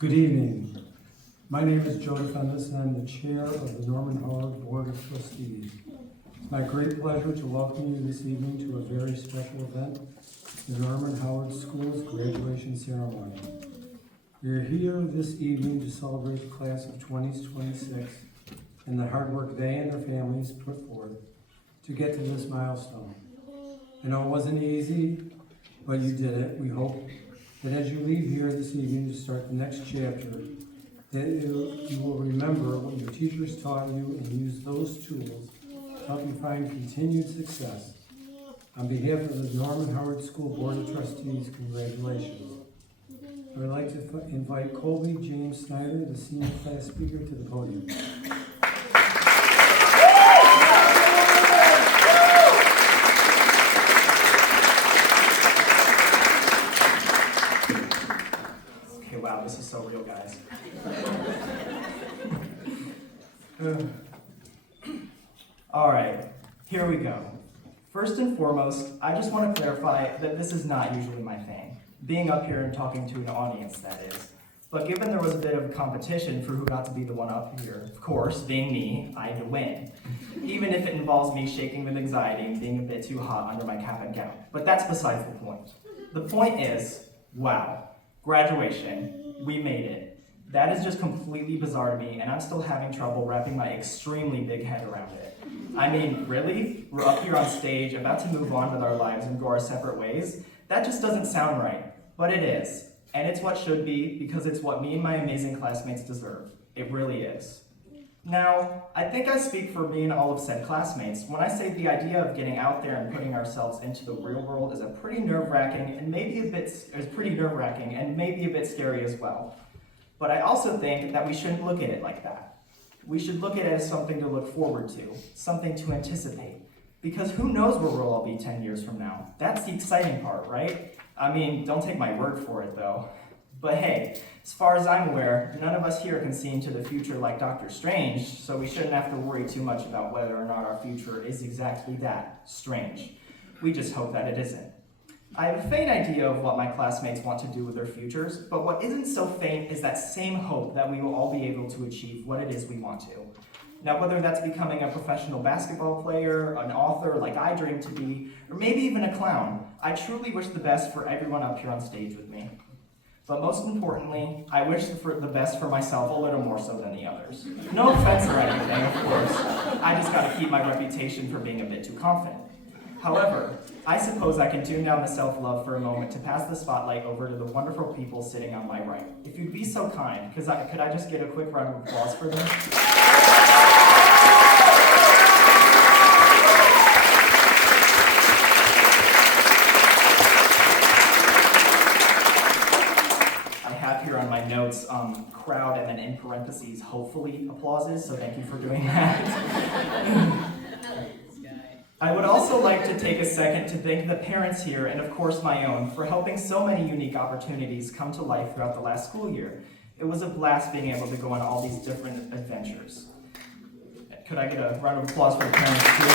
Good evening. My name is Joe Defendis, and I'm the chair of the Norman Howard Board of Trustees. It's my great pleasure to welcome you this evening to a very special event, the Norman Howard School's graduation ceremony. We are here this evening to celebrate the class of 2026 and the hard work they and their families put forth to get to this milestone. I know it wasn't easy, but you did it. We hope that as you leave here this evening to start the next chapter, that you will remember what your teachers taught you and use those tools to help you find continued success. On behalf of the Norman Howard School Board of Trustees, congratulations. I would like to invite Colby James Snyder, the senior class speaker, to the podium. Wow, this is so real, guys. All right, here we go. First and foremost, I just want to clarify that this is not usually my thing, being up here and talking to an audience, that is. But given there was a bit of competition for who got to be the one up here, of course, being me, I had to win. Even if it involves me shaking with anxiety and being a bit too hot under my cap and gown. But that's besides the point. The point is, wow. Graduation, we made it. That is just completely bizarre to me, and I'm still having trouble wrapping my extremely big head around it. I mean, really? We're up here on stage, about to move on with our lives and go our separate ways? That just doesn't sound right, but it is. And it's what should be, because it's what me and my amazing classmates deserve. It really is. Now, I think I speak for me and all of said classmates when I say the idea of getting out there and putting ourselves into the real world is pretty nerve-wracking and maybe a bit scary as well. But I also think that we shouldn't look at it like that. We should look at it as something to look forward to, something to anticipate. Because who knows where we'll all be 10 years from now? That's the exciting part, right? I mean, don't take my word for it though. But hey, as far as I'm aware, none of us here can see into the future like Dr. Strange, so we shouldn't have to worry too much about whether or not our future is exactly that, strange. We just hope that it isn't. I have a faint idea of what my classmates want to do with their futures, but what isn't so faint is that same hope that we will all be able to achieve what it is we want to. Now, whether that's becoming a professional basketball player, an author like I dream to be, or maybe even a clown, I truly wish the best for everyone up here on stage with me. But most importantly, I wish the best for myself a little more so than the others. No offense or anything, of course. I just gotta keep my reputation for being a bit too confident. However, I suppose I can tune down the self-love for a moment to pass the spotlight over to the wonderful people sitting on my right. If you'd be so kind, could I just get a quick round of applause for them? My notes, crowd, and then in parentheses, hopefully applauses, so thank you for doing that. I would also like to take a second to thank the parents here, and of course my own, for helping so many unique opportunities come to life throughout the last school year. It was a blast being able to go on all these different adventures. Could I get a round of applause for the parents too?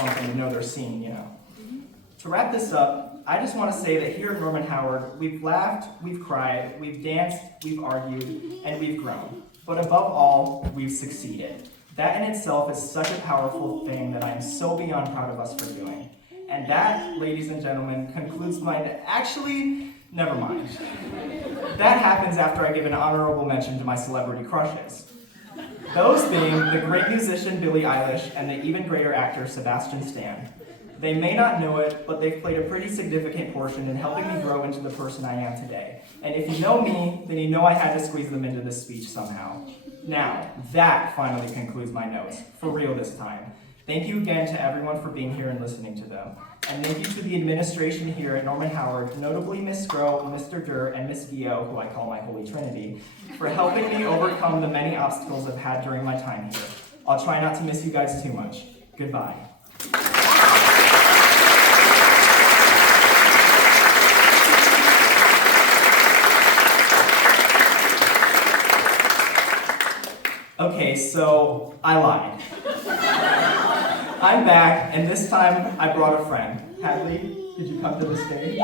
One thing to know they're seen, you know. To wrap this up, I just want to say that here at Norman Howard, we've laughed, we've cried, we've danced, we've argued, and we've grown. But above all, we've succeeded. That in itself is such a powerful thing that I am so beyond proud of us for doing. And that, ladies and gentlemen, concludes actually, never mind. That happens after I give an honorable mention to my celebrity crushes. Those being the great musician Billie Eilish and the even greater actor Sebastian Stan. They may not know it, but they've played a pretty significant portion in helping me grow into the person I am today. And if you know me, then you know I had to squeeze them into this speech somehow. Now, that finally concludes my notes, for real this time. Thank you again to everyone for being here and listening to them. And thank you to the administration here at Norman Howard, notably Ms. Skro, Mr. Durr, and Ms. Vio, who I call my Holy Trinity, for helping me overcome the many obstacles I've had during my time here. I'll try not to miss you guys too much. Goodbye. Okay, so I lied. I'm back, and this time I brought a friend. Hadley, could you come to the stage?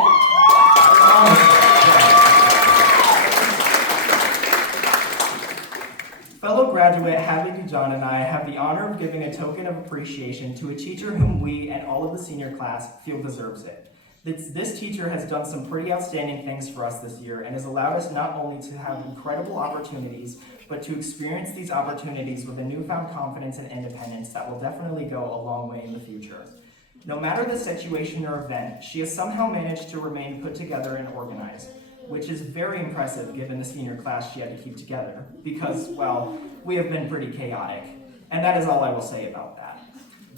Fellow graduate Hadley Dijon and I have the honor of giving a token of appreciation to a teacher whom we and all of the senior class feel deserves it. This teacher has done some pretty outstanding things for us this year and has allowed us not only to have incredible opportunities, but to experience these opportunities with a newfound confidence and independence that will definitely go a long way in the future. No matter the situation or event, she has somehow managed to remain put together and organized, which is very impressive given the senior class she had to keep together because, well, we have been pretty chaotic. And that is all I will say about that.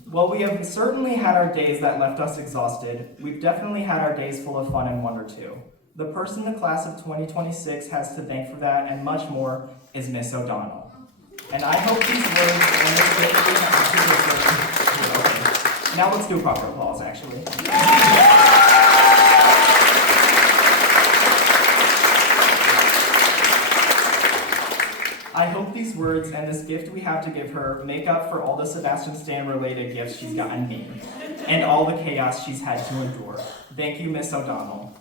While we have certainly had our days that left us exhausted, we've definitely had our days full of fun and wonder too. The person the class of 2026 has to thank for that and much more is Miss O'Donnell. And I hope these words and this Now let's do proper applause, actually. I hope these words and this gift we have to give her make up for all the Sebastian Stan related gifts she's gotten me and all the chaos she's had to endure. Thank you, Miss O'Donnell.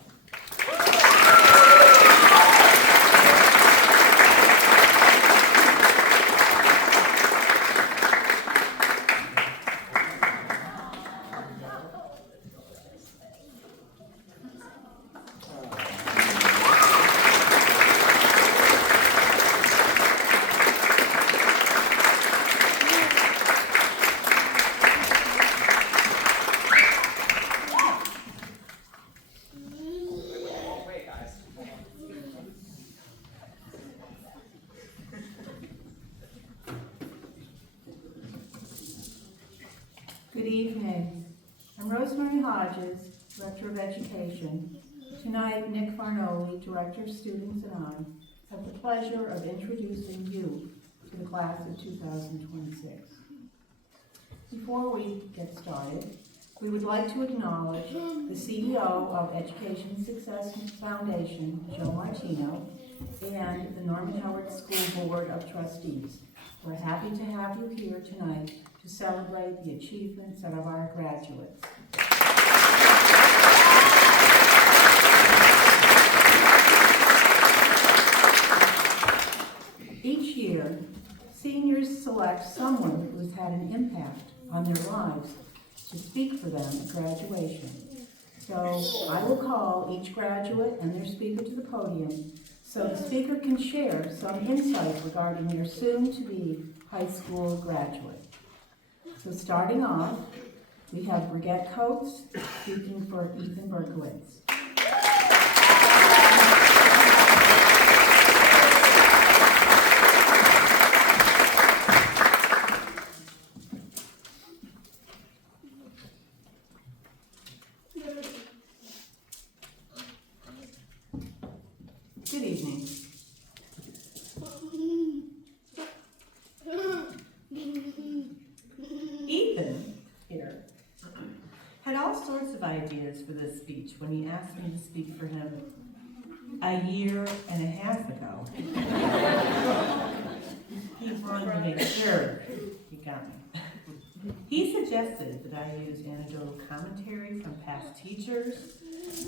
Good evening. I'm Rosemary Hodges, Director of Education. Tonight, Nick Farnoli, Director of Students, and I have the pleasure of introducing you to the class of 2026. Before we get started, we would like to acknowledge the CEO of Education Success Foundation, Joe Martino, and the Norman Howard School Board of Trustees. We're happy to have you here tonight to celebrate the achievements of our graduates. Each year, seniors select someone who's had an impact on their lives to speak for them at graduation. So I will call each graduate and their speaker to the podium so the speaker can share some insight regarding their soon-to-be high school graduate. So starting off, we have Brigette Coates speaking for Ethan Berkowitz. Good evening. Ethan, here, had all sorts of ideas for this speech when he asked me to speak for him a year and a half ago. He wanted to make sure he got me. He suggested that I use anecdotal commentary from past teachers,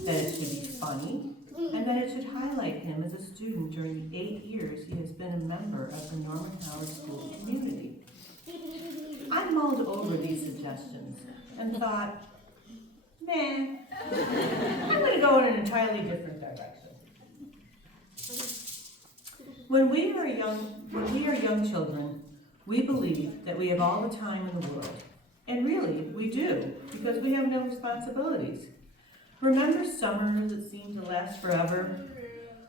that it should be funny, and that it should highlight him as a student during the 8 years he has been a member of the Norman Howard School community. I mulled over these suggestions and thought, man, I'm going to go in an entirely different direction. When we are young children, we believe that we have all the time in the world. And really, we do, because we have no responsibilities. Remember summers that seemed to last forever?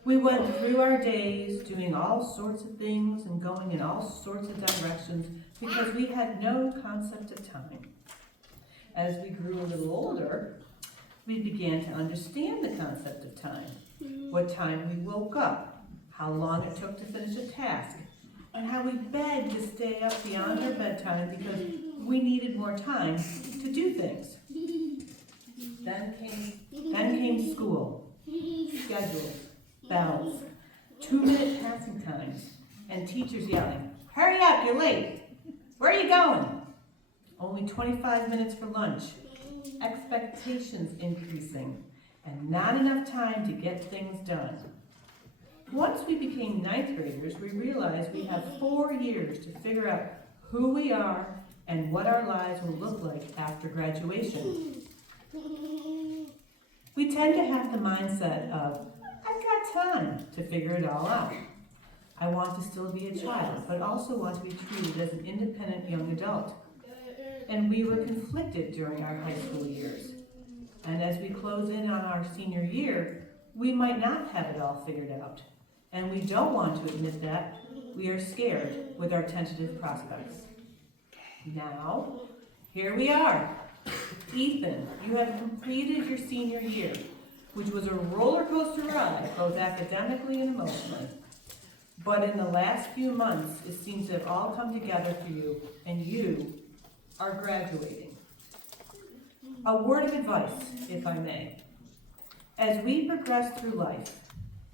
We went through our days doing all sorts of things and going in all sorts of directions because we had no concept of time. As we grew a little older, we began to understand the concept of time. What time we woke up, how long it took to finish a task, and how we begged to stay up beyond our bedtime because we needed more time to do things. Then came school, schedules, bells, 2-minute passing times, and teachers yelling, "Hurry up, you're late. Where are you going?" only 25 minutes for lunch, expectations increasing, and not enough time to get things done. Once we became ninth graders, we realized we have 4 years to figure out who we are and what our lives will look like after graduation. We tend to have the mindset of, I've got time to figure it all out. I want to still be a child, but also want to be treated as an independent young adult. And we were conflicted during our high school years. And as we close in on our senior year, we might not have it all figured out. And we don't want to admit that. We are scared with our tentative prospects. Now, here we are. Ethan, you have completed your senior year, which was a roller coaster ride, both academically and emotionally. But in the last few months, it seems to have all come together for you, and you are graduating. A word of advice, if I may. As we progress through life,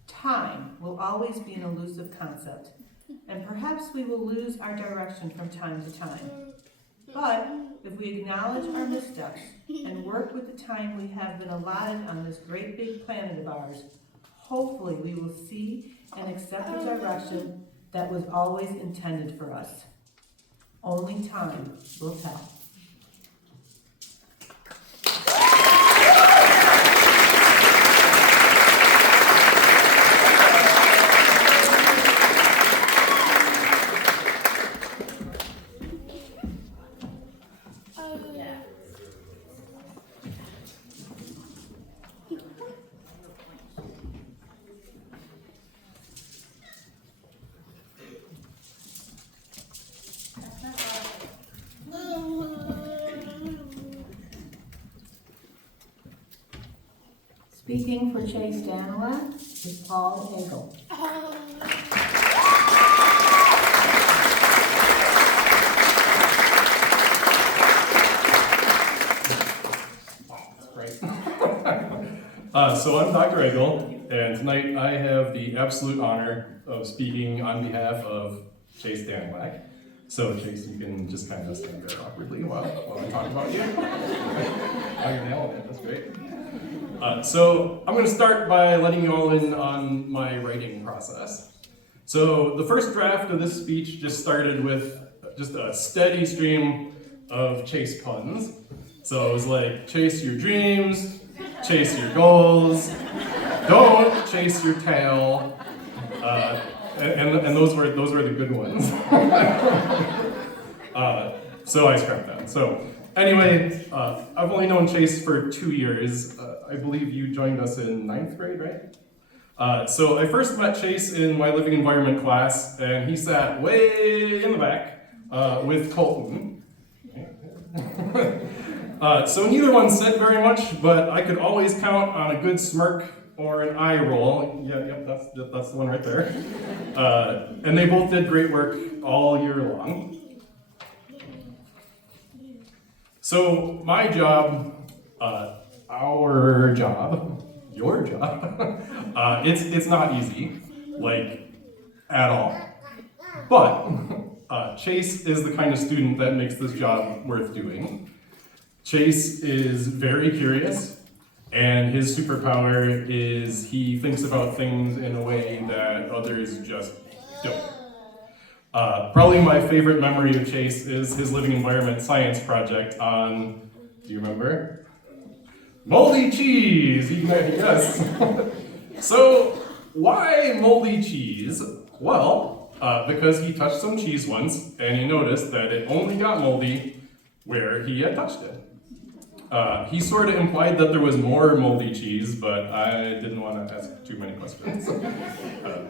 time will always be an elusive concept, and perhaps we will lose our direction from time to time. But if we acknowledge our missteps and work with the time we have been allotted on this great big planet of ours, hopefully we will see and accept the direction that was always intended for us. Only time will tell. Speaking for Chase Danilak is Paul Hagel. That's great. So I'm Dr. Egel, and tonight I have the absolute honor of speaking on behalf of Chase Danilak. So Chase, you can just kind of stand there awkwardly while I talk about you. Oh, you're nailing it, that's great. So I'm going to start by letting you all in on my writing process. So the first draft of this speech just started with just a steady stream of Chase puns. So it was like, chase your dreams, chase your goals, don't chase your tail, and those were the good ones. So I scrapped that. So anyway, I've only known Chase for 2 years. I believe you joined us in 9th grade, right? So I first met Chase in my living environment class, and he sat way in the back with Colton. So neither one said very much, but I could always count on a good smirk or an eye roll. Yep, that's the one right there. And they both did great work all year long. So my job, our job, your job, it's not easy, like, at all. But Chase is the kind of student that makes this job worth doing. Chase is very curious, and his superpower is he thinks about things in a way that others just don't. Probably my favorite memory of Chase is his living environment science project on, do you remember? Moldy cheese! Yes. So, why moldy cheese? Well, because he touched some cheese once, and he noticed that it only got moldy where he had touched it. He sort of implied that there was more moldy cheese, but I didn't want to ask too many questions.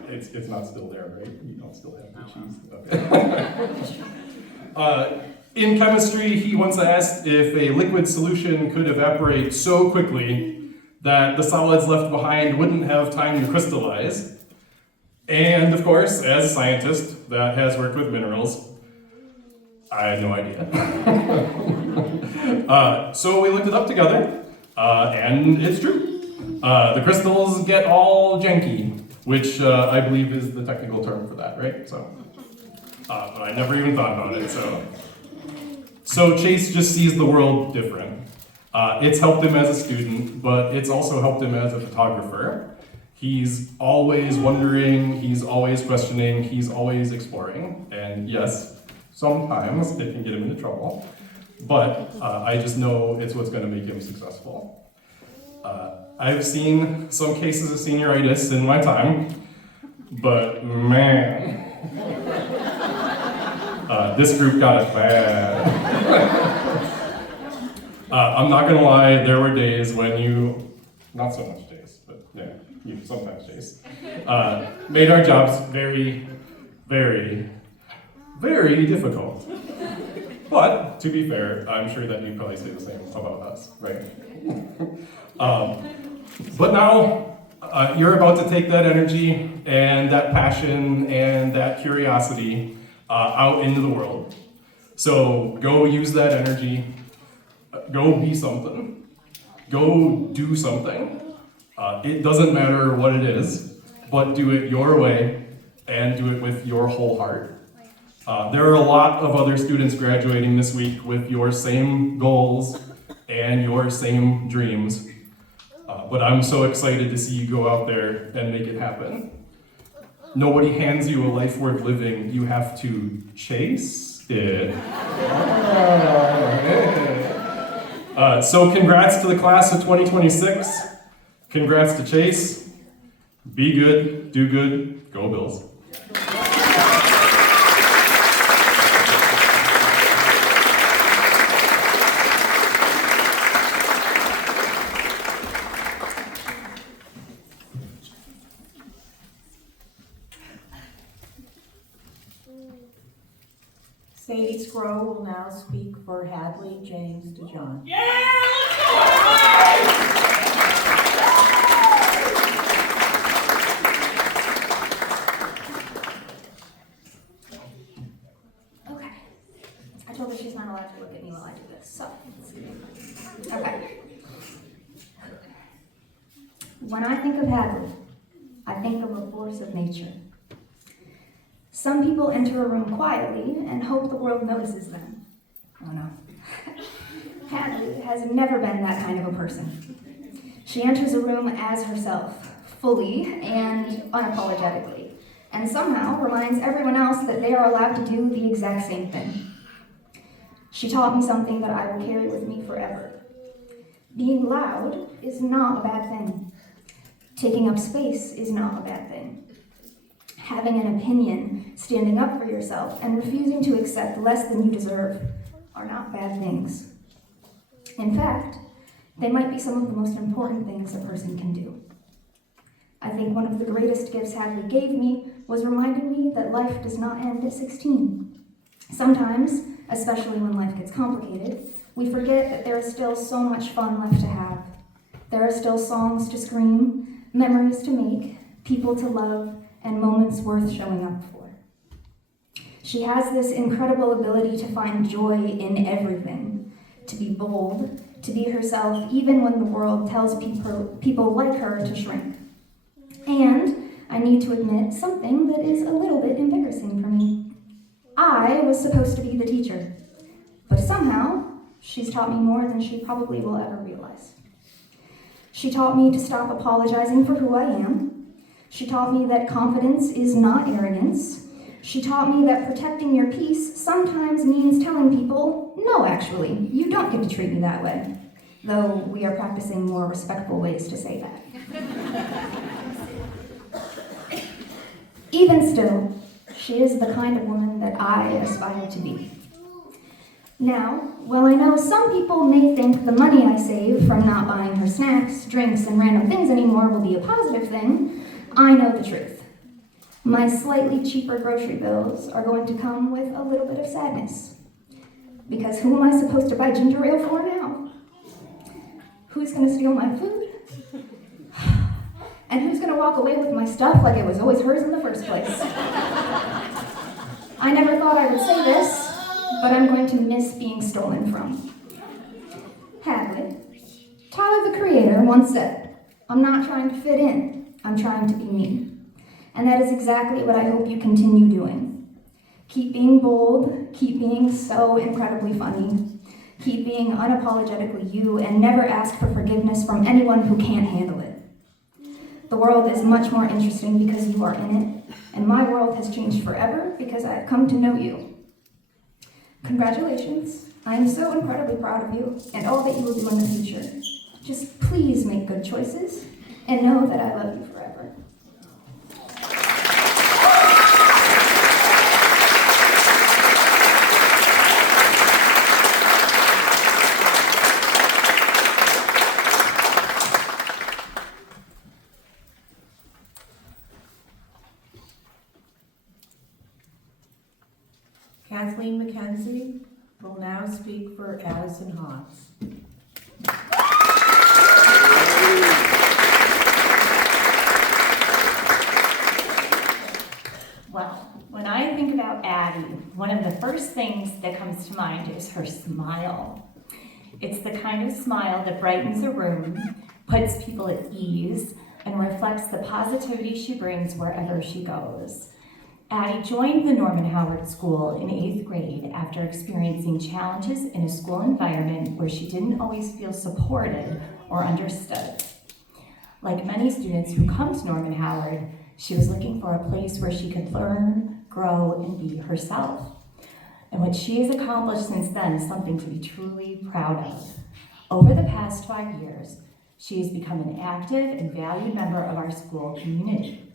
It's not still there, right? You don't still have the cheese? Okay. In chemistry, he once asked if a liquid solution could evaporate so quickly that the solids left behind wouldn't have time to crystallize. And of course, as a scientist that has worked with minerals, I had no idea. So we looked it up together, and it's true. The crystals get all janky, which I believe is the technical term for that, right? So, but I never even thought about it, So Chase just sees the world different. It's helped him as a student, but it's also helped him as a photographer. He's always wondering, he's always questioning, he's always exploring. And yes, sometimes it can get him into trouble, but I just know it's what's going to make him successful. I've seen some cases of senioritis in my time, but man, this group got it bad. I'm not gonna lie, there were days when you, not so much days, but yeah, you sometimes days, made our jobs very, very, very difficult. But to be fair, I'm sure that you probably say the same about us, right? But now, you're about to take that energy and that passion and that curiosity out into the world. So go use that energy, go be something, go do something. It doesn't matter what it is, but do it your way and do it with your whole heart. There are a lot of other students graduating this week with your same goals and your same dreams. But I'm so excited to see you go out there and make it happen. Nobody hands you a life worth living. You have to chase it. So congrats to the class of 2026. Congrats to Chase. Be good, do good, go Bills. Sadie Scrow will now speak for Hadley James DeJohn. Okay. I told her she's not allowed to look at me while I do this, so. Okay. When I think of Hadley, I think of a force of nature. Some people enter a room quietly and hope the world notices them. Oh no. Hadley has never been that kind of a person. She enters a room as herself, fully and unapologetically, and somehow reminds everyone else that they are allowed to do the exact same thing. She taught me something that I will carry with me forever. Being loud is not a bad thing. Taking up space is not a bad thing. Having an opinion, standing up for yourself, and refusing to accept less than you deserve are not bad things. In fact, they might be some of the most important things a person can do. I think one of the greatest gifts Hadley gave me was reminding me that life does not end at 16. Sometimes, especially when life gets complicated, we forget that there is still so much fun left to have. There are still songs to scream, memories to make, people to love, and moments worth showing up for. She has this incredible ability to find joy in everything, to be bold, to be herself even when the world tells people like her to shrink. And, I need to admit, something that is a little bit embarrassing for me. I was supposed to be the teacher, but somehow she's taught me more than she probably will ever realize. She taught me to stop apologizing for who I am. She taught me that confidence is not arrogance. She taught me that protecting your peace sometimes means telling people, no, actually, you don't get to treat me that way. Though we are practicing more respectful ways to say that. Even still, she is the kind of woman that I aspire to be. Now, while I know some people may think the money I save from not buying her snacks, drinks, and random things anymore will be a positive thing, I know the truth. My slightly cheaper grocery bills are going to come with a little bit of sadness. Because who am I supposed to buy ginger ale for now? Who's going to steal my food? And who's going to walk away with my stuff like it was always hers in the first place? I never thought I would say this, but I'm going to miss being stolen from. Hadley, Tyler the Creator once said, "I'm not trying to fit in, I'm trying to be me." And that is exactly what I hope you continue doing. Keep being bold, keep being so incredibly funny, keep being unapologetically you, and never ask for forgiveness from anyone who can't handle it. The world is much more interesting because you are in it, and my world has changed forever because I've come to know you. Congratulations. I am so incredibly proud of you and all that you will do in the future. Just please make good choices and know that I love you forever. Kathleen McKenzie will now speak for Addison Hawes. Well, when I think about Addie, one of the first things that comes to mind is her smile. It's the kind of smile that brightens a room, puts people at ease, and reflects the positivity she brings wherever she goes. Addie joined the Norman Howard School in 8th grade after experiencing challenges in a school environment where she didn't always feel supported or understood. Like many students who come to Norman Howard, she was looking for a place where she could learn, grow, and be herself. And what she has accomplished since then is something to be truly proud of. Over the past 5 years, she has become an active and valued member of our school community.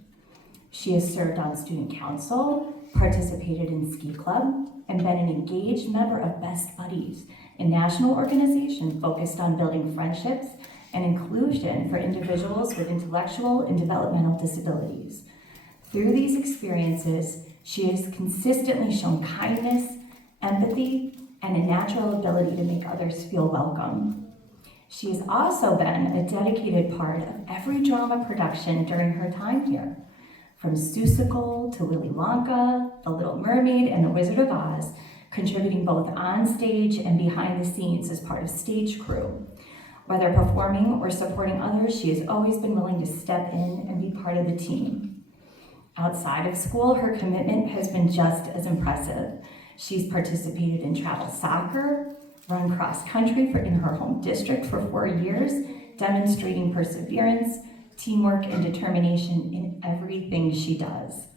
She has served on student council, participated in ski club, and been an engaged member of Best Buddies, a national organization focused on building friendships and inclusion for individuals with intellectual and developmental disabilities. Through these experiences, she has consistently shown kindness, empathy, and a natural ability to make others feel welcome. She has also been a dedicated part of every drama production during her time here. From Seussical to Willy Wonka, The Little Mermaid, and The Wizard of Oz, contributing both on stage and behind the scenes as part of stage crew. Whether performing or supporting others, she has always been willing to step in and be part of the team. Outside of school, her commitment has been just as impressive. She's participated in travel soccer, run cross country in her home district for 4 years, demonstrating perseverance, teamwork, and determination in everything she does.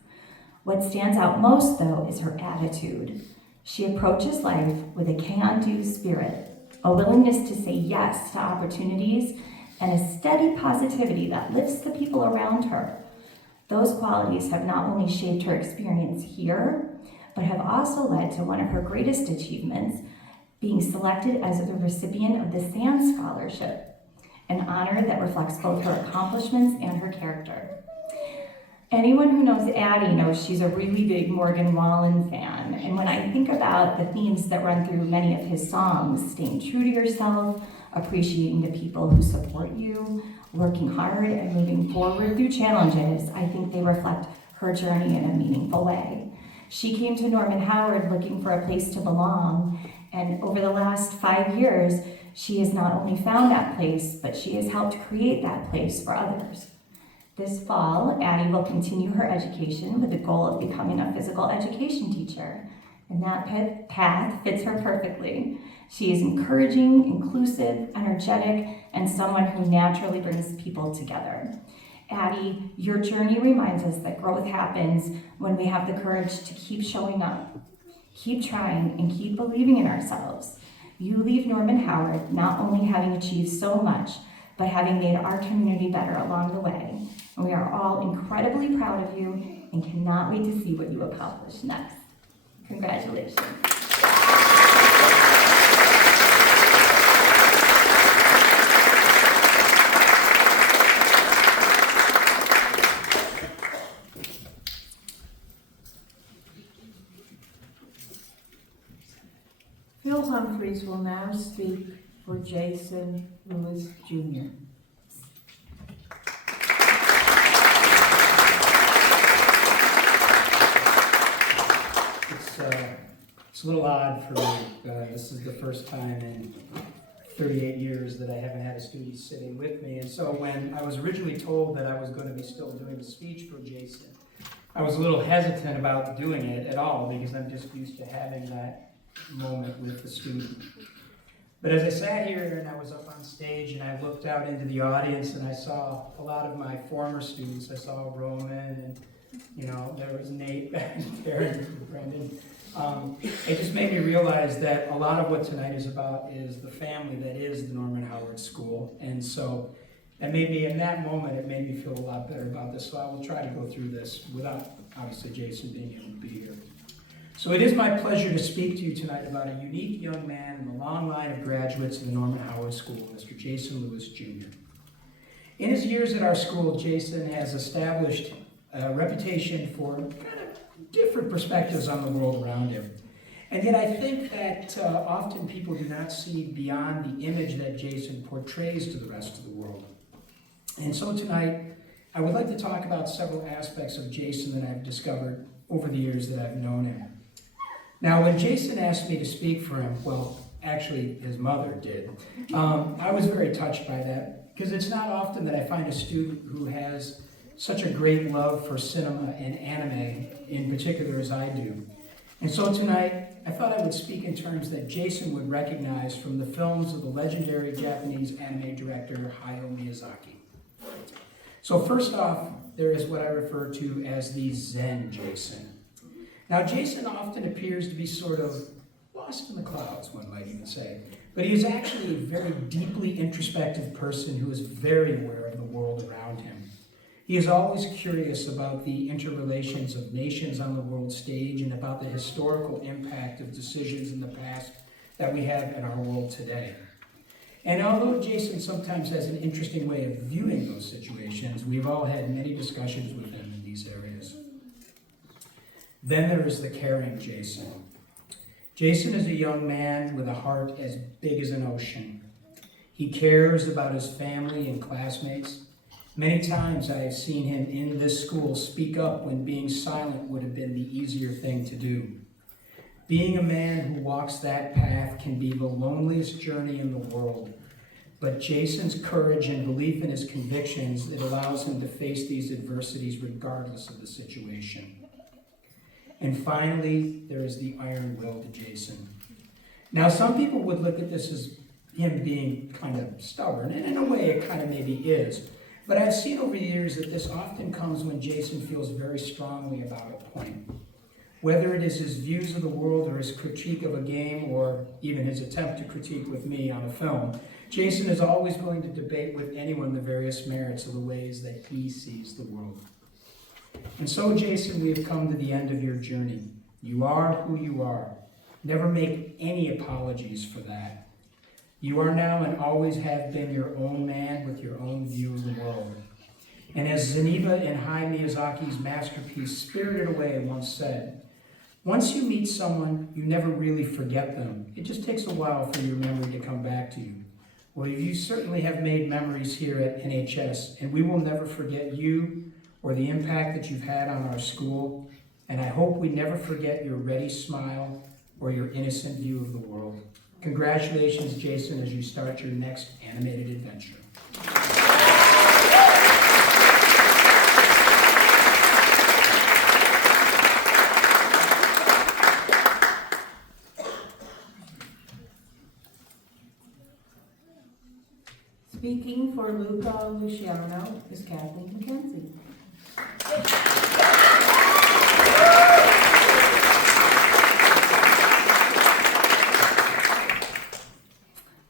What stands out most, though, is her attitude. She approaches life with a can-do spirit, a willingness to say yes to opportunities, and a steady positivity that lifts the people around her. Those qualities have not only shaped her experience here, but have also led to one of her greatest achievements, being selected as the recipient of the SAND Scholarship, an honor that reflects both her accomplishments and her character. Anyone who knows Addie knows she's a really big Morgan Wallen fan, and when I think about the themes that run through many of his songs, staying true to yourself, appreciating the people who support you, working hard, and moving forward through challenges, I think they reflect her journey in a meaningful way. She came to Norman Howard looking for a place to belong, and over the last 5 years, she has not only found that place, but she has helped create that place for others. This fall, Addie will continue her education with the goal of becoming a physical education teacher, and that path fits her perfectly. She is encouraging, inclusive, energetic, and someone who naturally brings people together. Addie, your journey reminds us that growth happens when we have the courage to keep showing up, keep trying, and keep believing in ourselves. You leave Norman Howard not only having achieved so much, but having made our community better along the way. And we are all incredibly proud of you and cannot wait to see what you accomplish next. Congratulations. Phil Humphreys will now speak for Jason Lewis Jr. It's a little odd for me. This is the first time in 38 years that I haven't had a student sitting with me. And so when I was originally told that I was going to be still doing the speech for Jason, I was a little hesitant about doing it at all because I'm just used to having that moment with the student. But as I sat here and I was up on stage and I looked out into the audience and I saw a lot of my former students, I saw Roman and there was Nate back there and Brendan. It just made me realize that a lot of what tonight is about is the family that is the Norman Howard School. And so that made me, in that moment, it made me feel a lot better about this. So I will try to go through this without, obviously, Jason being able to be here. So it is my pleasure to speak to you tonight about a unique young man in the long line of graduates of the Norman Howard School, Mr. Jason Lewis Jr. In his years at our school, Jason has established a reputation for kind of different perspectives on the world around him. And yet I think that often people do not see beyond the image that Jason portrays to the rest of the world. And so tonight, I would like to talk about several aspects of Jason that I've discovered over the years that I've known him. Now, when Jason asked me to speak for him, well, actually his mother did, I was very touched by that, because it's not often that I find a student who has such a great love for cinema and anime in particular as I do. And so tonight, I thought I would speak in terms that Jason would recognize from the films of the legendary Japanese anime director Hayao Miyazaki. So first off, there is what I refer to as the Zen Jason. Now, Jason often appears to be sort of lost in the clouds, one might even say, but he is actually a very deeply introspective person who is very aware of the world around him. He is always curious about the interrelations of nations on the world stage and about the historical impact of decisions in the past that we have in our world today. And although Jason sometimes has an interesting way of viewing those situations, we've all had many discussions with him in these areas. Then there is the caring Jason. Jason is a young man with a heart as big as an ocean. He cares about his family and classmates. Many times I have seen him in this school speak up when being silent would have been the easier thing to do. Being a man who walks that path can be the loneliest journey in the world, but Jason's courage and belief in his convictions, it allows him to face these adversities regardless of the situation. And finally, there is the iron will to Jason. Now, some people would look at this as him being kind of stubborn, and in a way it kind of maybe is. But I've seen over the years that this often comes when Jason feels very strongly about a point. Whether it is his views of the world or his critique of a game or even his attempt to critique with me on a film, Jason is always willing to debate with anyone the various merits of the ways that he sees the world. And so, Jason, we have come to the end of your journey. You are who you are. Never make any apologies for that. You are now and always have been your own man with your own view of the world. And as Zeniba in Hayao Miyazaki's masterpiece Spirited Away once said, once you meet someone, you never really forget them. It just takes a while for your memory to come back to you. Well, you certainly have made memories here at NHS, and we will never forget you or the impact that you've had on our school. And I hope we never forget your ready smile or your innocent view of the world. Congratulations, Jason, as you start your next animated adventure. Speaking for Luca Luciano is Kathleen McKenzie.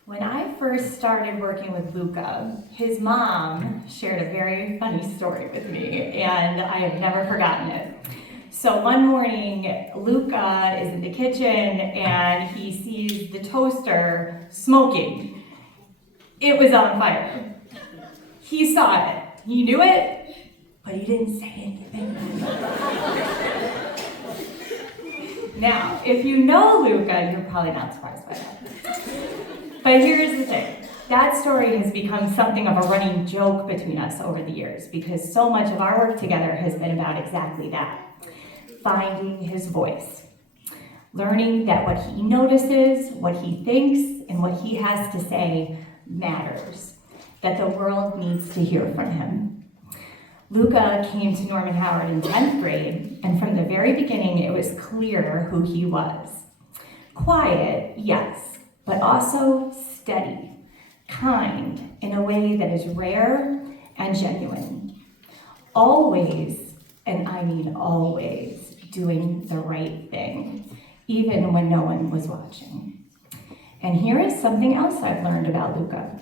When I first started working with Luca, his mom shared a very funny story with me, and I have never forgotten it. So one morning, Luca is in the kitchen and he sees the toaster smoking. It was on fire. He saw it. He knew it, but he didn't say anything. Now, if you know Luca, you're probably not surprised by that. But here's the thing. That story has become something of a running joke between us over the years because so much of our work together has been about exactly that. Finding his voice. Learning that what he notices, what he thinks, and what he has to say matters. That the world needs to hear from him. Luca came to Norman Howard in 10th grade, and from the very beginning, it was clear who he was. Quiet, yes, but also steady, kind, in a way that is rare and genuine. Always, and I mean always, doing the right thing, even when no one was watching. And here is something else I've learned about Luca.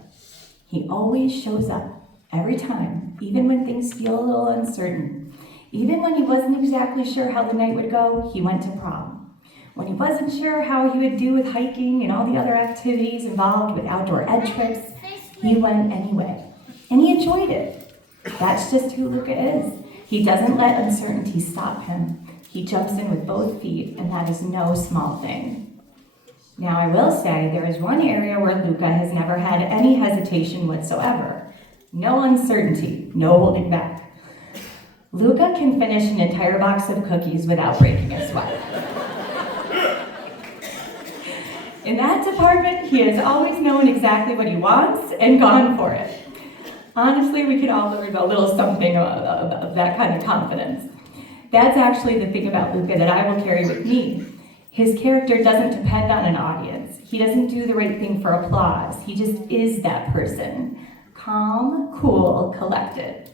He always shows up, every time, even when things feel a little uncertain. Even when he wasn't exactly sure how the night would go, he went to prom. When he wasn't sure how he would do with hiking and all the other activities involved with outdoor ed trips, he went anyway. And he enjoyed it. That's just who Luca is. He doesn't let uncertainty stop him. He jumps in with both feet, and that is no small thing. Now, I will say there is one area where Luca has never had any hesitation whatsoever. No uncertainty, no holding back. Luca can finish an entire box of cookies without breaking a sweat. In that department, he has always known exactly what he wants and gone for it. Honestly, we could all learn a little something of that kind of confidence. That's actually the thing about Luca that I will carry with me. His character doesn't depend on an audience. He doesn't do the right thing for applause. He just is that person. Calm, cool, collected.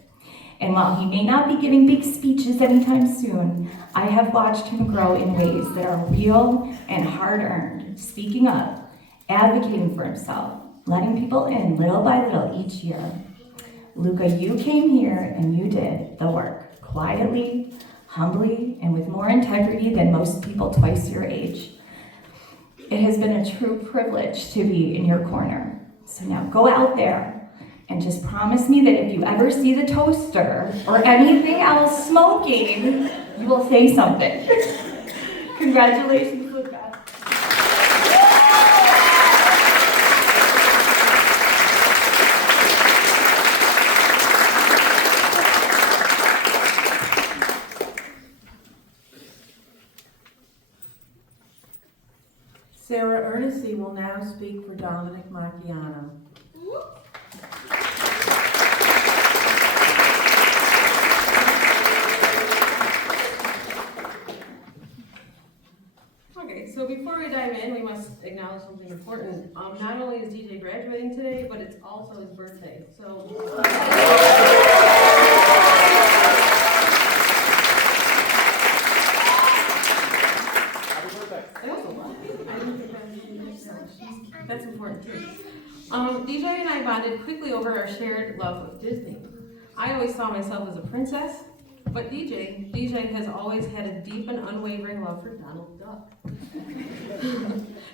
And while he may not be giving big speeches anytime soon, I have watched him grow in ways that are real and hard-earned, speaking up, advocating for himself, letting people in little by little each year. Luca, you came here and you did the work, quietly, humbly, and with more integrity than most people twice your age. It has been a true privilege to be in your corner. So now go out there and just promise me that if you ever see the toaster or anything else smoking, you will say something. Congratulations, Luca. Sarah Ernest will now speak for Dominic Macchiano. Okay, so before we dive in, we must acknowledge something important. Not only is DJ graduating today, but it's also his birthday. So. That's important too. DJ and I bonded quickly over our shared love of Disney. I always saw myself as a princess, but DJ has always had a deep and unwavering love for Donald Duck.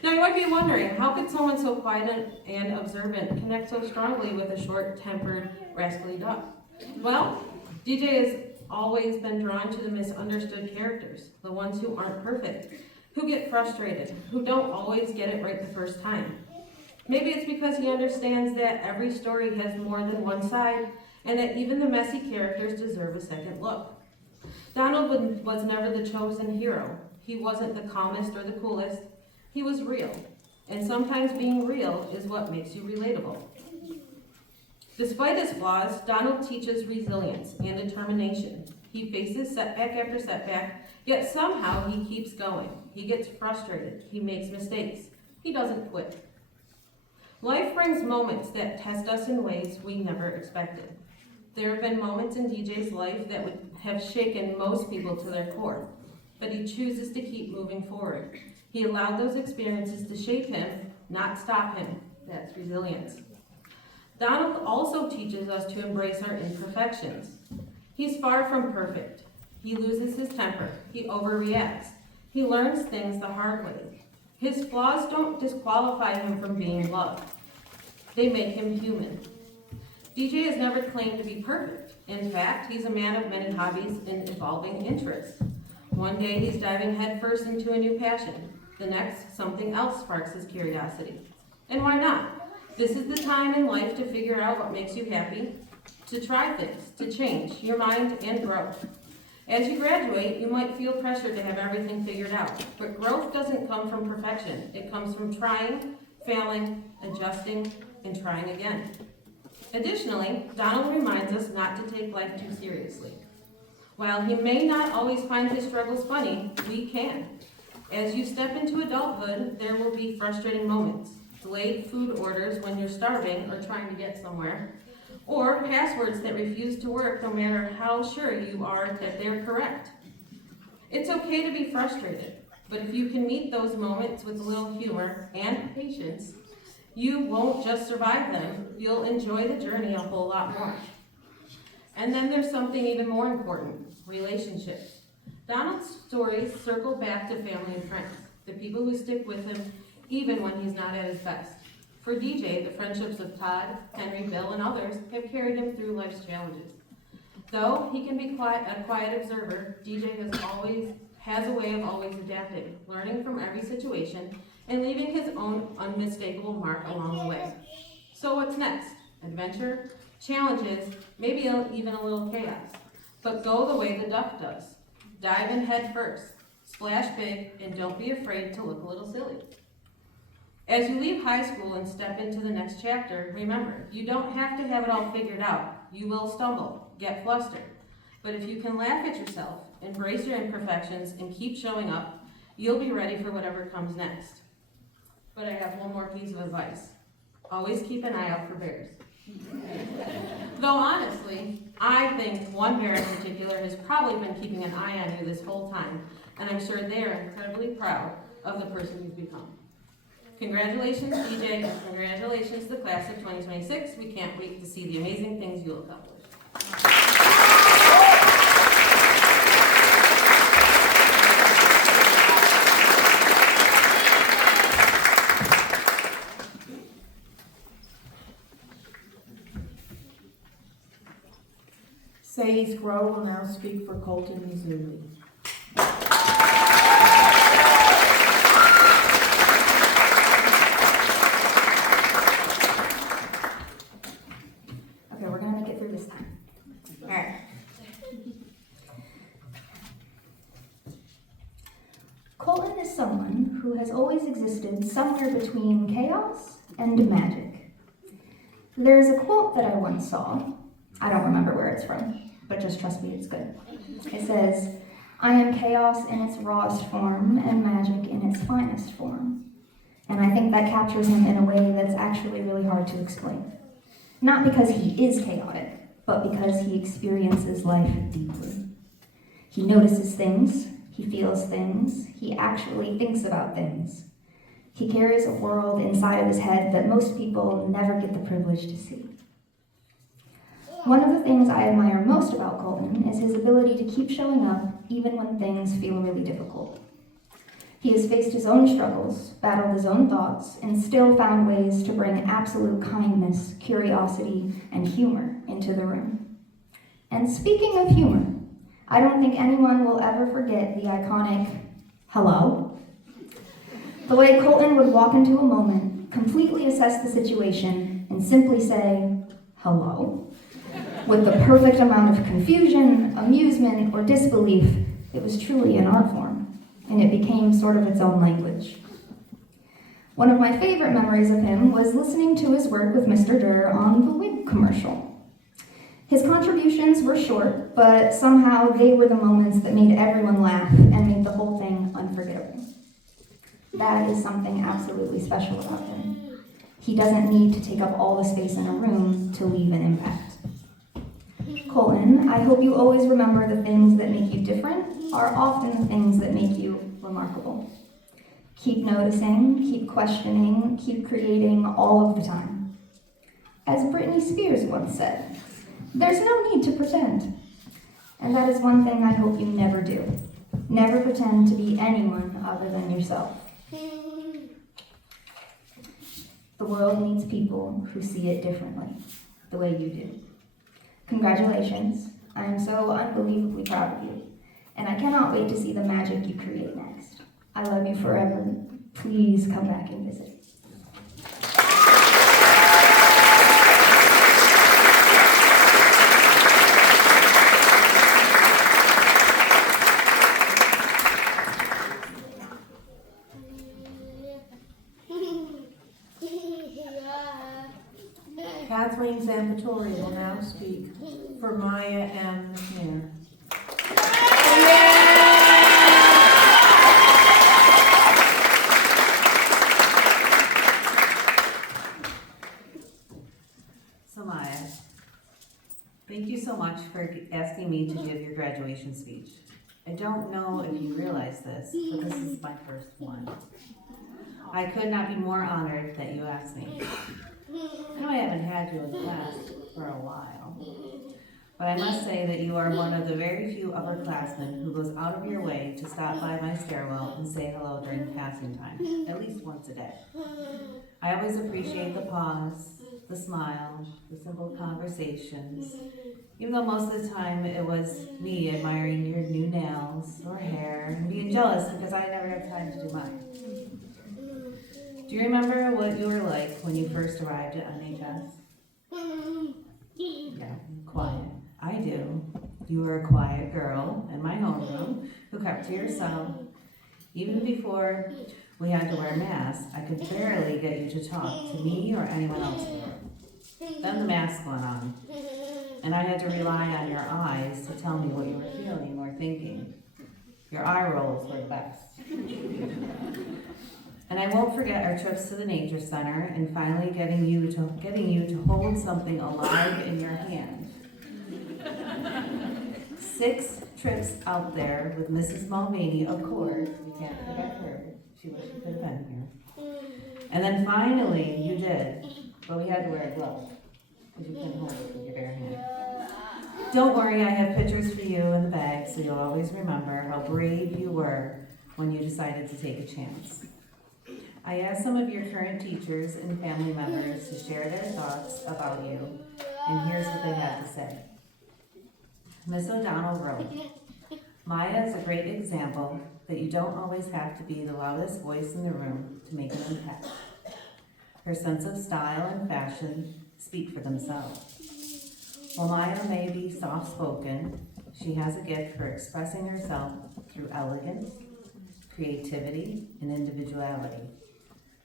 Now you might be wondering, how could someone so quiet and observant connect so strongly with a short-tempered, rascally duck? Well, DJ has always been drawn to the misunderstood characters, the ones who aren't perfect, who get frustrated, who don't always get it right the first time. Maybe it's because he understands that every story has more than one side, and that even the messy characters deserve a second look. Donald was never the chosen hero. He wasn't the calmest or the coolest. He was real, and sometimes being real is what makes you relatable. Despite his flaws, Donald teaches resilience and determination. He faces setback after setback, yet somehow he keeps going. He gets frustrated. He makes mistakes. He doesn't quit. Life brings moments that test us in ways we never expected. There have been moments in DJ's life that would have shaken most people to their core, but he chooses to keep moving forward. He allowed those experiences to shape him, not stop him. That's resilience. Donald also teaches us to embrace our imperfections. He's far from perfect. He loses his temper. He overreacts. He learns things the hard way. His flaws don't disqualify him from being loved. They make him human. DJ has never claimed to be perfect. In fact, he's a man of many hobbies and evolving interests. One day he's diving headfirst into a new passion. The next, something else sparks his curiosity. And why not? This is the time in life to figure out what makes you happy, to try things, to change your mind and grow. As you graduate, you might feel pressure to have everything figured out, but growth doesn't come from perfection. It comes from trying, failing, adjusting, and trying again. Additionally, Donald reminds us not to take life too seriously. While he may not always find his struggles funny, we can. As you step into adulthood, there will be frustrating moments. Delayed food orders when you're starving or trying to get somewhere, or passwords that refuse to work no matter how sure you are that they're correct. It's okay to be frustrated, but if you can meet those moments with a little humor and patience, you won't just survive them, you'll enjoy the journey a whole lot more. And then there's something even more important, relationships. Donald's stories circle back to family and friends, the people who stick with him even when he's not at his best. For DJ, the friendships of Todd, Henry, Bill, and others have carried him through life's challenges. Though he can be a quiet observer, DJ has a way of always adapting, learning from every situation, and leaving his own unmistakable mark along the way. So what's next? Adventure? Challenges? Maybe even a little chaos. But go the way the duck does. Dive in head first, splash big, and don't be afraid to look a little silly. As you leave high school and step into the next chapter, remember, you don't have to have it all figured out. You will stumble, get flustered. But if you can laugh at yourself, embrace your imperfections, and keep showing up, you'll be ready for whatever comes next. But I have one more piece of advice. Always keep an eye out for bears. Though honestly, I think one bear in particular has probably been keeping an eye on you this whole time, and I'm sure they are incredibly proud of the person you've become. Congratulations, DJ, and congratulations to the class of 2026. We can't wait to see the amazing things you'll accomplish. Sadie Scrow will now speak for Colton, Missouri. Okay, we're gonna make it through this time. All right. Colton is someone who has always existed somewhere between chaos and magic. There's a quote that I once saw. I don't remember where it's from, but just trust me, it's good. It says, "I am chaos in its rawest form and magic in its finest form." And I think that captures him in a way that's actually really hard to explain. Not because he is chaotic, but because he experiences life deeply. He notices things, he feels things, he actually thinks about things. He carries a world inside of his head that most people never get the privilege to see. One of the things I admire most about Colton is his ability to keep showing up even when things feel really difficult. He has faced his own struggles, battled his own thoughts, and still found ways to bring absolute kindness, curiosity, and humor into the room. And speaking of humor, I don't think anyone will ever forget the iconic hello. The way Colton would walk into a moment, completely assess the situation, and simply say hello. With the perfect amount of confusion, amusement, or disbelief, it was truly an art form, and it became sort of its own language. One of my favorite memories of him was listening to his work with Mr. Durr on the wig commercial. His contributions were short, but somehow they were the moments that made everyone laugh and made the whole thing unforgettable. That is something absolutely special about him. He doesn't need to take up all the space in a room to leave an impact. Colton, I hope you always remember the things that make you different are often the things that make you remarkable. Keep noticing, keep questioning, keep creating all of the time. As Britney Spears once said, there's no need to pretend. And that is one thing I hope you never do. Never pretend to be anyone other than yourself. The world needs people who see it differently, the way you do. Congratulations. I am so unbelievably proud of you, and I cannot wait to see the magic you create next. I love you forever. Please come back and visit. Kathleen Zampatori will now speak for Maya M. McNair. So Maya, thank you so much for asking me to give your graduation speech. I don't know if you realize this, but this is my first one. I could not be more honored that you asked me. I know I haven't had you in class for a while, but I must say that you are one of the very few upperclassmen who goes out of your way to stop by my stairwell and say hello during passing time, at least once a day. I always appreciate the pause, the smile, the simple conversations, even though most of the time it was me admiring your new nails or hair and being jealous because I never had time to do mine. Do you remember what you were like when you first arrived at NHS? Yeah, quiet. I do. You were a quiet girl in my homeroom who kept to yourself. Even before we had to wear masks, I could barely get you to talk to me or anyone else in the room. Then the mask went on, and I had to rely on your eyes to tell me what you were feeling or thinking. Your eye rolls were the best. And I won't forget our trips to the nature center and finally getting you to hold something alive in your hand. 6 trips out there with Mrs. Mulvaney, of course. We can't forget her. She wished she could have been here. And then finally, you did, but we had to wear a glove because you couldn't hold it with your bare hand. Don't worry, I have pictures for you in the bag, so you'll always remember how brave you were when you decided to take a chance. I asked some of your current teachers and family members to share their thoughts about you, and here's what they had to say. Miss O'Donnell wrote, Maya is a great example that you don't always have to be the loudest voice in the room to make an impact. Her sense of style and fashion speak for themselves. While Maya may be soft-spoken, she has a gift for expressing herself through elegance, creativity, and individuality.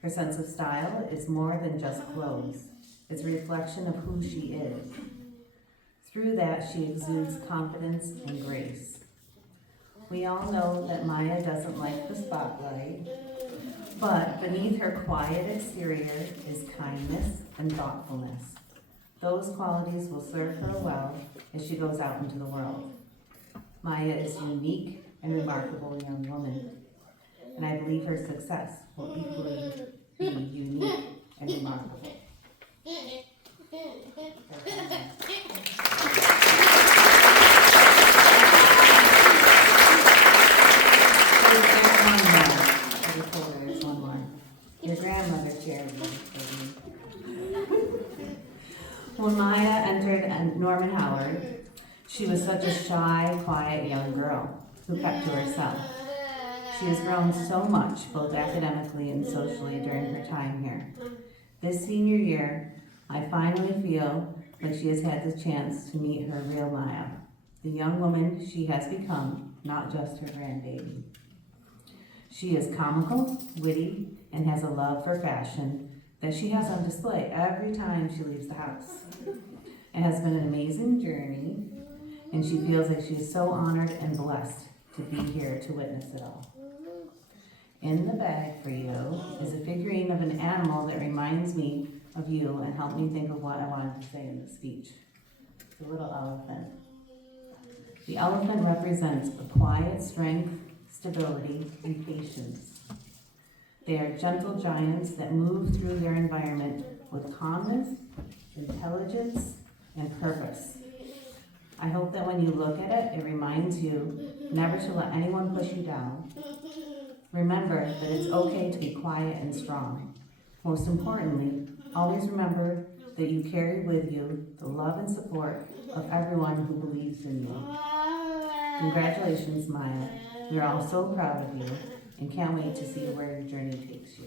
Her sense of style is more than just clothes. It's a reflection of who she is. Through that, she exudes confidence and grace. We all know that Maya doesn't like the spotlight, but beneath her quiet exterior is kindness and thoughtfulness. Those qualities will serve her well as she goes out into the world. Maya is a unique and remarkable young woman, and I believe her success will equally be unique and remarkable. There's one more. Your grandmother shared this with me. When Maya entered Norman Howard, she was such a shy, quiet young girl who kept to herself. She has grown so much, both academically and socially, during her time here. This senior year, I finally feel like she has had the chance to meet her real Maya, the young woman she has become, not just her grandbaby. She is comical, witty, and has a love for fashion that she has on display every time she leaves the house. It has been an amazing journey, and she feels like she is so honored and blessed to be here to witness it all. In the bag for you is a figurine of an animal that reminds me of you and helped me think of what I wanted to say in the speech. The little elephant. The elephant represents a quiet strength, stability, and patience. They are gentle giants that move through their environment with calmness, intelligence, and purpose. I hope that when you look at it, it reminds you never to let anyone push you down. Remember that it's okay to be quiet and strong. Most importantly, always remember that you carry with you the love and support of everyone who believes in you. Congratulations, Maya. We are all so proud of you and can't wait to see where your journey takes you.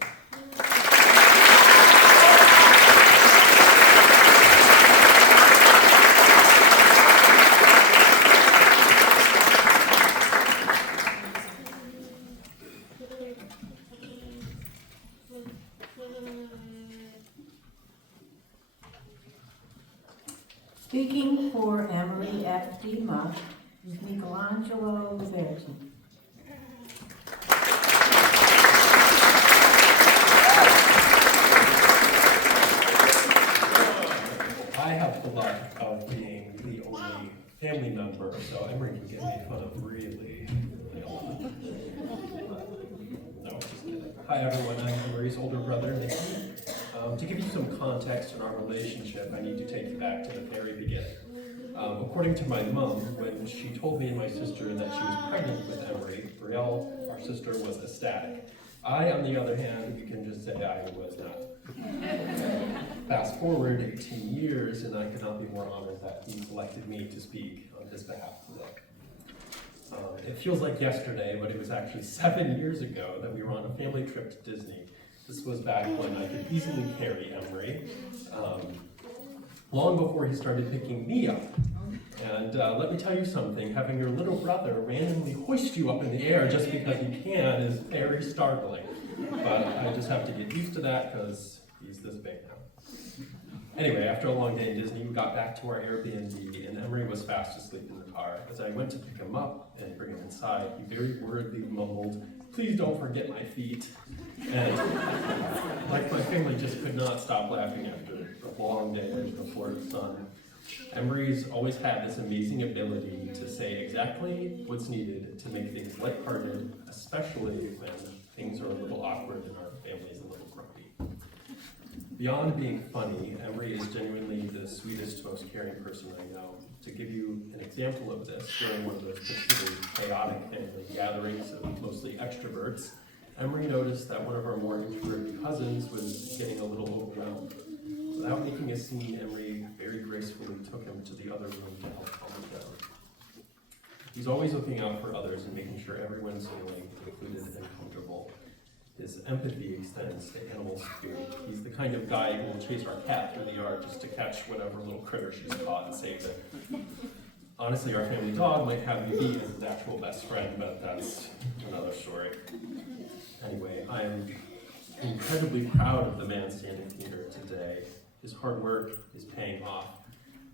Speaking for Emory F. Dima is Michelangelo Verti. I have the luck of being the only family member, so Emory can get made fun of really a lot. No, just kidding. Hi everyone, I'm Emory's older brother, Nicky. To give you some context in our relationship, I need to take you back to the very beginning. According to my mom, when she told me and my sister that she was pregnant with Emory, Brielle, our sister, was ecstatic. I, on the other hand, we can just say I was not. Fast forward 18 years, and I could not be more honored that he selected me to speak on his behalf today. It feels like yesterday, but it was actually 7 years ago that we were on a family trip to Disney. This was back when I could easily carry Emory, long before he started picking me up. And let me tell you something, having your little brother randomly hoist you up in the air just because he can is very startling. But I just have to get used to that because he's this big now. Anyway, after a long day in Disney, we got back to our Airbnb, and Emory was fast asleep in the car. As I went to pick him up and bring him inside, he very worriedly mumbled, "Please don't forget my feet." And like my family just could not stop laughing after a long day in the Florida sun. Emory's always had this amazing ability to say exactly what's needed to make things lighthearted, especially when things are a little awkward and our family's a little grumpy. Beyond being funny, Emory is genuinely the sweetest, most caring person I know. To give you an example of this, during one of those particularly chaotic family gatherings of mostly extroverts, Emory noticed that one of our more introverted cousins was getting a little overwhelmed. Without making a scene, Emory very gracefully took him to the other room to help calm him down. He's always looking out for others and making sure everyone's feeling included and comfortable. His empathy extends to animals too. He's the kind of guy who will chase our cat through the yard just to catch whatever little critter she's caught and save it. Honestly, our family dog might have me beat as his actual best friend, but that's another story. Anyway, I am incredibly proud of the man standing here today. His hard work is paying off.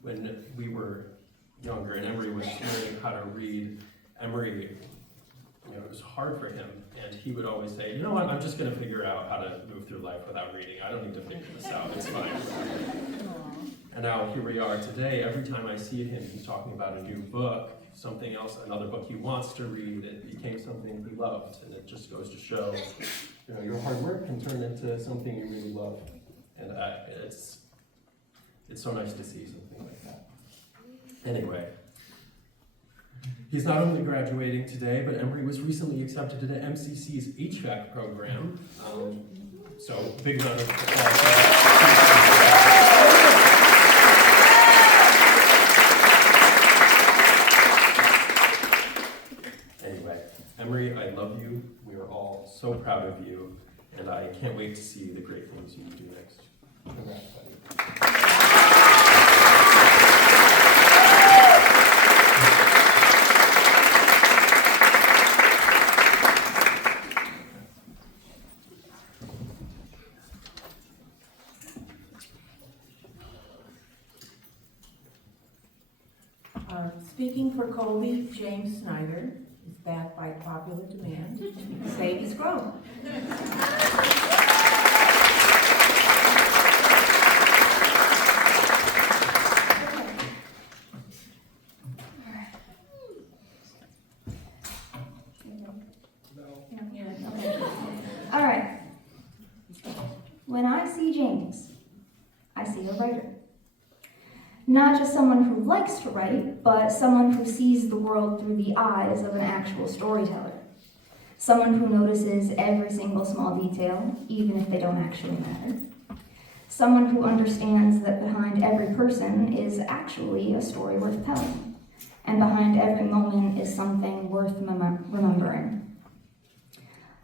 When we were younger and Emory was learning how to read, Emory, it was hard for him, and he would always say, "You know what, I'm just going to figure out how to move through life without reading. I don't need to figure this out, it's fine." And now here we are today. Every time I see him, he's talking about a new book, something else, another book he wants to read. It became something he loved, and it just goes to show, your hard work can turn into something you really love. And it's so nice to see something like that. Anyway, he's not only graduating today, but Emory was recently accepted into MCC's HVAC program. So big round of applause. Anyway, Emory, I love you. We are all so proud of you, and I can't wait to see the great things you can do next. Congrats, buddy. Speaking for Colby, James Snyder is back by popular demand. Sadie's grown. All right. When I see James, I see a writer. Not just someone who likes to write, but someone who sees the world through the eyes of an actual storyteller. Someone who notices every single small detail, even if they don't actually matter. Someone who understands that behind every person is actually a story worth telling, and behind every moment is something worth remembering.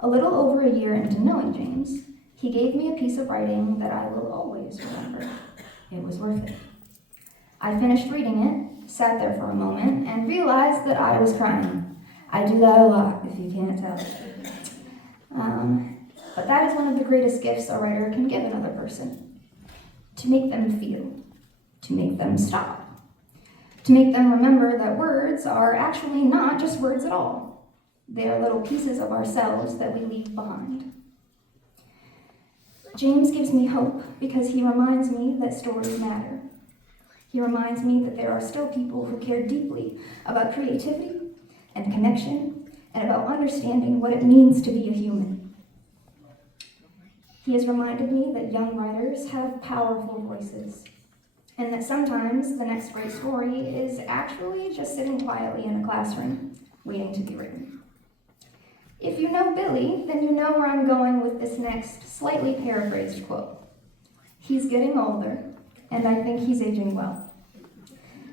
A little over a year into knowing James, he gave me a piece of writing that I will always remember. It was worth it. I finished reading it, sat there for a moment, and realized that I was crying. I do that a lot, if you can't tell. But that is one of the greatest gifts a writer can give another person. To make them feel. To make them stop. to make them remember that words are actually not just words at all. They are little pieces of ourselves that we leave behind. James gives me hope because he reminds me that stories matter. He reminds me that there are still people who care deeply about creativity and connection and about understanding what it means to be a human. He has reminded me that young writers have powerful voices, and that sometimes the next great story is actually just sitting quietly in a classroom, waiting to be written. If you know Billy, then you know where I'm going with this next slightly paraphrased quote. He's getting older, and I think he's aging well.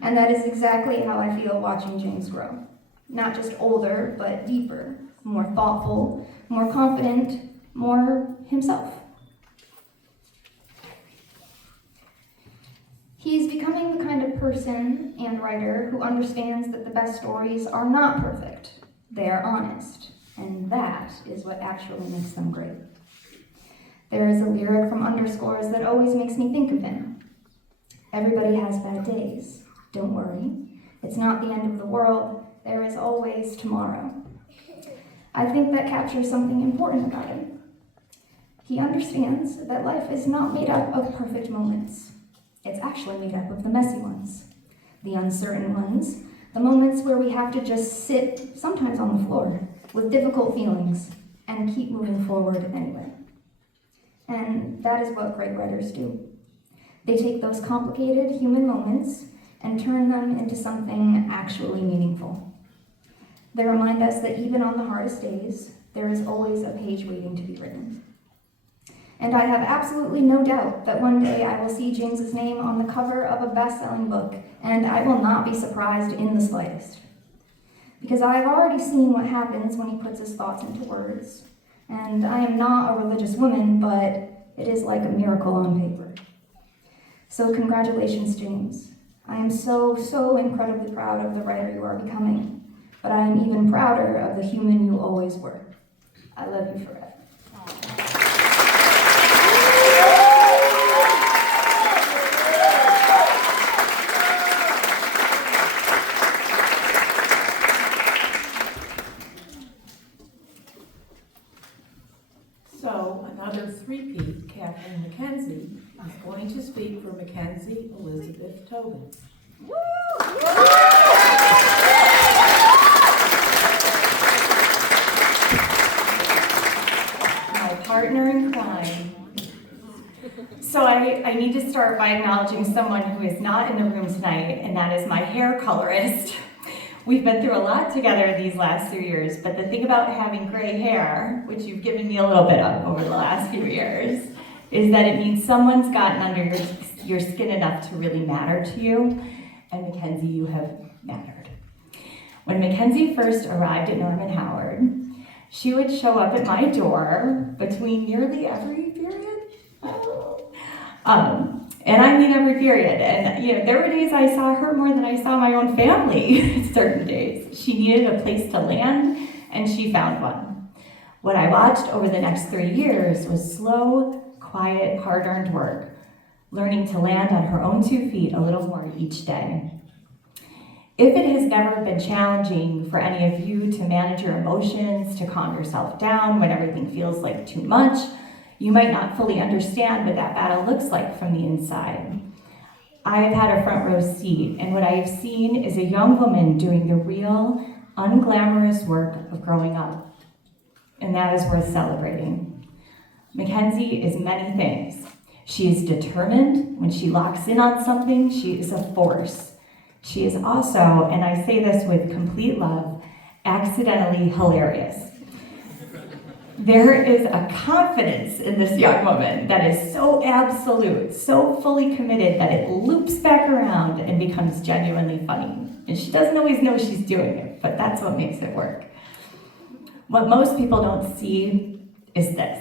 And that is exactly how I feel watching James grow. Not just older, but deeper, more thoughtful, more confident, more himself. He's becoming the kind of person and writer who understands that the best stories are not perfect. They are honest, and that is what actually makes them great. There is a lyric from Underscores that always makes me think of him. Everybody has bad days. Don't worry. It's not the end of the world. There is always tomorrow. I think that captures something important about him. He understands that life is not made up of perfect moments. It's actually made up of the messy ones, the uncertain ones, the moments where we have to just sit, sometimes on the floor, with difficult feelings, and keep moving forward anyway. And that is what great writers do. They take those complicated human moments and turn them into something actually meaningful. They remind us that even on the hardest days, there is always a page waiting to be written. And I have absolutely no doubt that one day I will see James's name on the cover of a best-selling book, and I will not be surprised in the slightest. Because I have already seen what happens when he puts his thoughts into words. And I am not a religious woman, but it is like a miracle on paper. So congratulations, James. I am so incredibly proud of the writer you are becoming, but I am even prouder of the human you always were. I love you forever. So another three-peat, Kathleen McKenzie, is going to speak for Mackenzie Elizabeth Tobin. My partner in crime. So I need to start by acknowledging someone who is not in the room tonight, and that is my hair colorist. We've been through a lot together these last 3 years, but the thing about having gray hair, which you've given me a little bit of over the last few years, is that it means someone's gotten under your skin enough to really matter to you, and Mackenzie, you have mattered. When Mackenzie first arrived at Norman Howard, she would show up at my door between nearly every period. And I mean every period. And there were days I saw her more than I saw my own family certain days. She needed a place to land, and she found one. What I watched over the next 3 years was slow, quiet, hard-earned work, learning to land on her own 2 feet a little more each day. If it has never been challenging for any of you to manage your emotions, to calm yourself down when everything feels like too much, you might not fully understand what that battle looks like from the inside. I have had a front row seat, and what I have seen is a young woman doing the real, unglamorous work of growing up. And that is worth celebrating. Mackenzie is many things. She is determined. When she locks in on something, she is a force. She is also, and I say this with complete love, accidentally hilarious. There is a confidence in this young woman that is so absolute, so fully committed that it loops back around and becomes genuinely funny. And she doesn't always know she's doing it, but that's what makes it work. What most people don't see is this.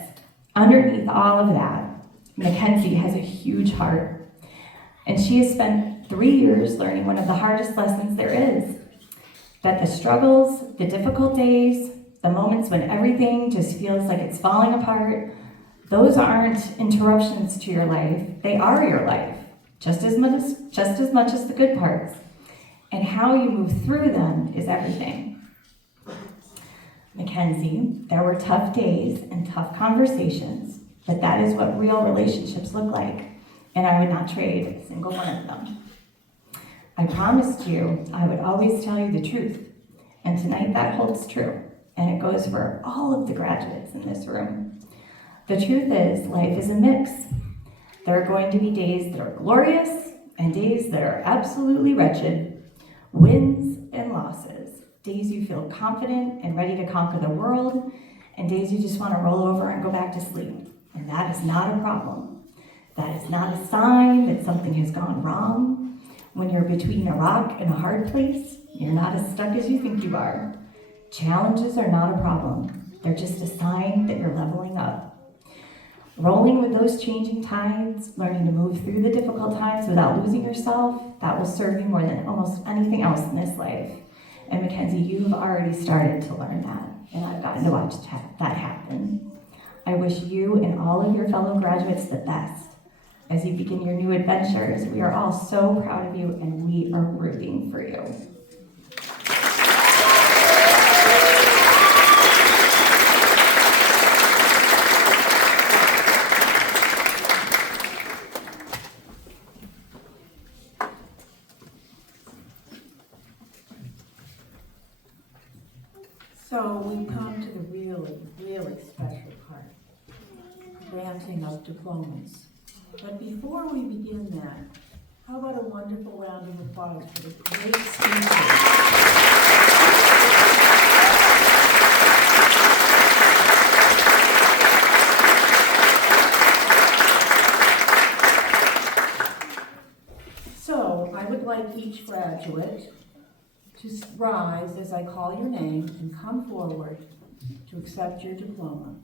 Underneath all of that, Mackenzie has a huge heart. And she has spent 3 years learning one of the hardest lessons there is. That the struggles, the difficult days, the moments when everything just feels like it's falling apart, those aren't interruptions to your life. They are your life, just as much as the good parts. and how you move through them is everything. Mackenzie, there were tough days and tough conversations, but that is what real relationships look like, and I would not trade a single one of them. I promised you I would always tell you the truth, and tonight that holds true, and it goes for all of the graduates in this room. The truth is, life is a mix. There are going to be days that are glorious and days that are absolutely wretched, wins and losses, days you feel confident and ready to conquer the world, and days you just want to roll over and go back to sleep. And that is not a problem. That is not a sign that something has gone wrong. When you're between a rock and a hard place, you're not as stuck as you think you are. Challenges are not a problem. They're just a sign that you're leveling up. Rolling with those changing tides, learning to move through the difficult times without losing yourself, that will serve you more than almost anything else in this life. And Mackenzie, you've already started to learn that, and I've gotten to watch that happen. I wish you and all of your fellow graduates the best. As you begin your new adventures, we are all so proud of you, and we are rooting for you. So we've come to the really, really special part, granting of diplomas. But before we begin that, how about a wonderful round of applause for the great speakers? So I would like each graduate to rise as I call your name and come forward to accept your diploma.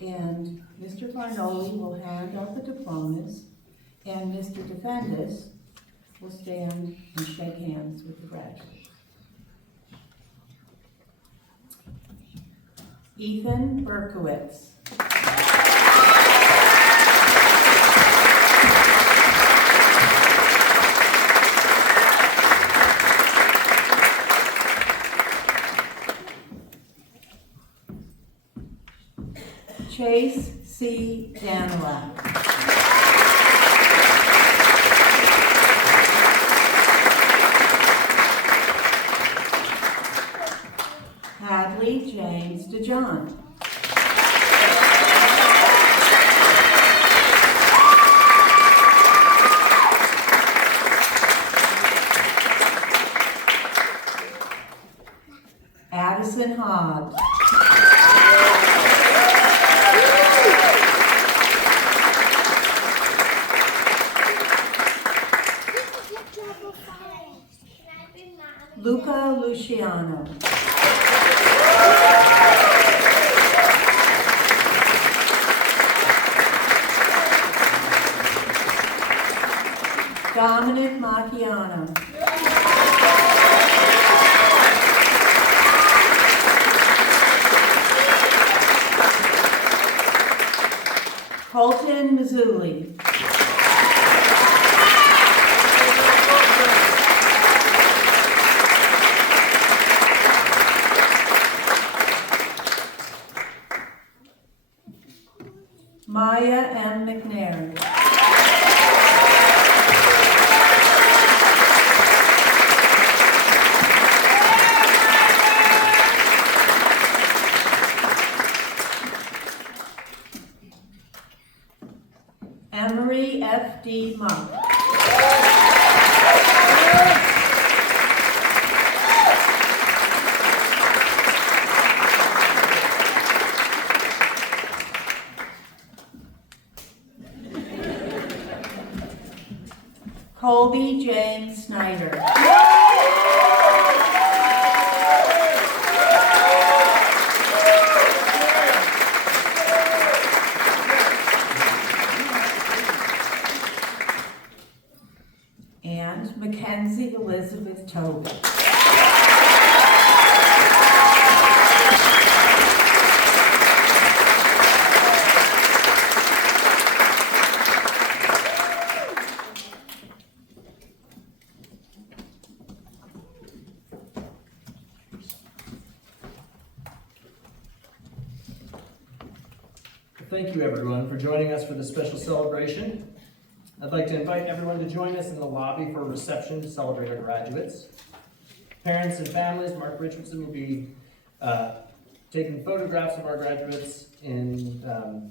And Mr. Farnoli will hand out the diplomas, and Mr. Defendis will stand and shake hands with the graduates. Ethan Berkowitz. Chase C. Danilak. Hadley James DeJohn. Addison Hobbs. Luca Luciano. Dominic Macchiano. Colton Mazzulli. Maya M. McNair. Emery F. D. Monk. Colby James Snyder. And Mackenzie Elizabeth Toby. Thank you everyone for joining us for this special celebration. I'd like to invite everyone to join us in the lobby for a reception to celebrate our graduates. Parents and families, Mark Richardson will be taking photographs of our graduates in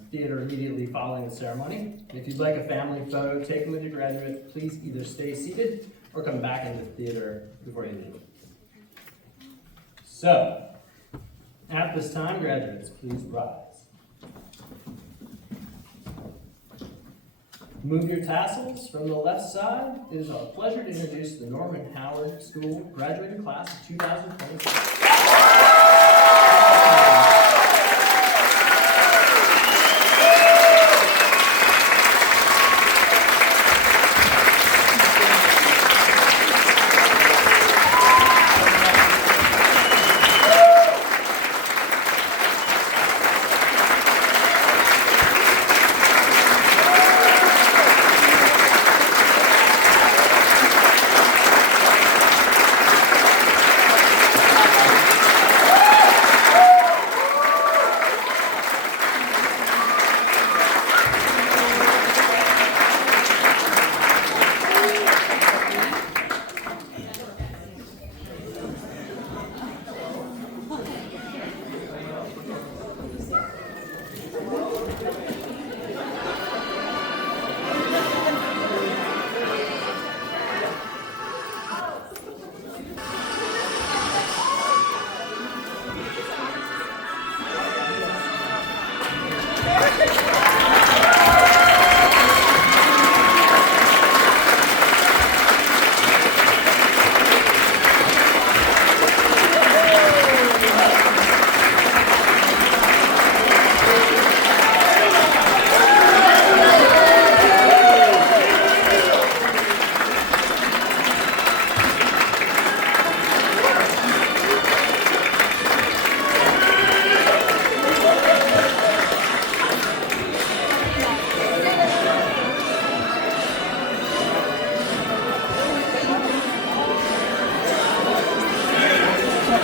theater immediately following the ceremony. If you'd like a family photo taken with your graduate, please either stay seated or come back into the theater before you leave. So, at this time, graduates, please rise. Move your tassels from the left side. It is our pleasure to introduce the Norman Howard School graduating class of 2026.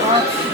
All